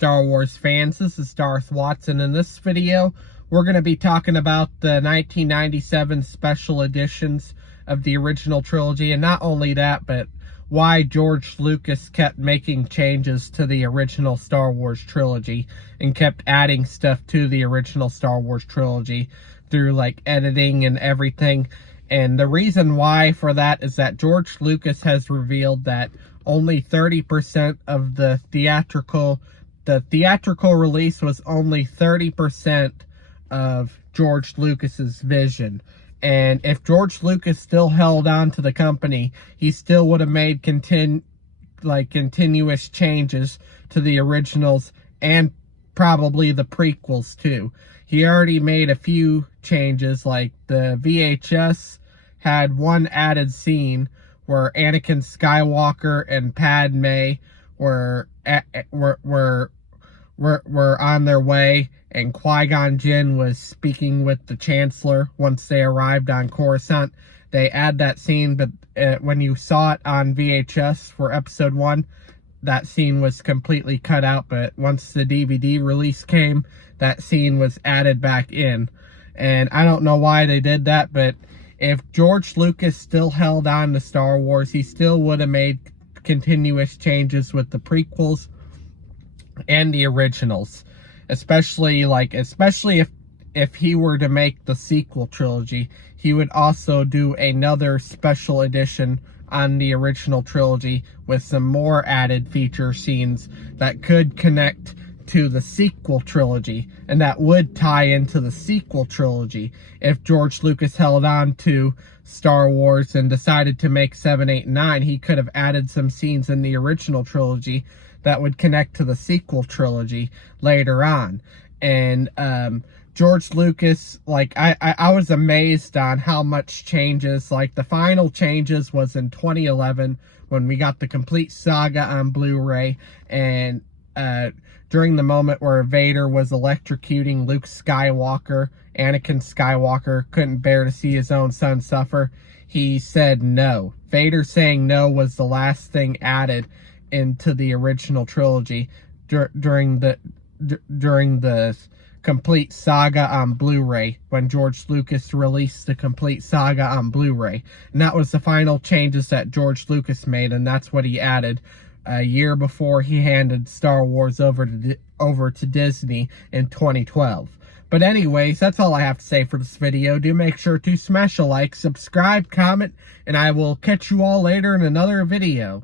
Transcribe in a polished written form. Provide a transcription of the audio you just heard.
Star Wars fans, this is Darth Watson. In this video, we're going to be talking about the 1997 special editions of the original trilogy, and not only that, but why George Lucas kept making changes to the original Star Wars trilogy and kept adding stuff to the original Star Wars trilogy through like editing and everything. And the reason why for that is that George Lucas has revealed that only 30% of the theatrical release was only 30% of George Lucas's vision. And if George Lucas still held on to the company, he still would have made continuous changes to the originals and probably the prequels too. He already made a few changes, like the VHS had one added scene where Anakin Skywalker and Padme were on their way, and Qui-Gon Jinn was speaking with the Chancellor once they arrived on Coruscant. They add that scene, but when you saw it on VHS for episode 1, that scene was completely cut out, but once the DVD release came, that scene was added back in. And I don't know why they did that, but if George Lucas still held on to Star Wars, he still would have made continuous changes with the prequels and the originals. Especially if he were to make the sequel trilogy, he would also do another special edition on the original trilogy with some more added feature scenes that could connect to the sequel trilogy, and that would tie into the sequel trilogy. If George Lucas held on to Star Wars and decided to make 7, 8, and 9, he could have added some scenes in the original trilogy that would connect to the sequel trilogy later on. And George Lucas, I was amazed on how much changes. Like, the final changes was in 2011 when we got the complete saga on Blu-ray, and during the moment where Vader was electrocuting Luke Skywalker, Anakin Skywalker couldn't bear to see his own son suffer. He said no. Vader saying no was the last thing added into the original trilogy during the complete saga on Blu-ray, when George Lucas released the complete saga on Blu-ray. And that was the final changes that George Lucas made, and that's what he added a year before he handed Star Wars over to Disney in 2012. But anyways, that's all I have to say for this video. Do make sure to smash a like, subscribe, comment, and I will catch you all later in another video.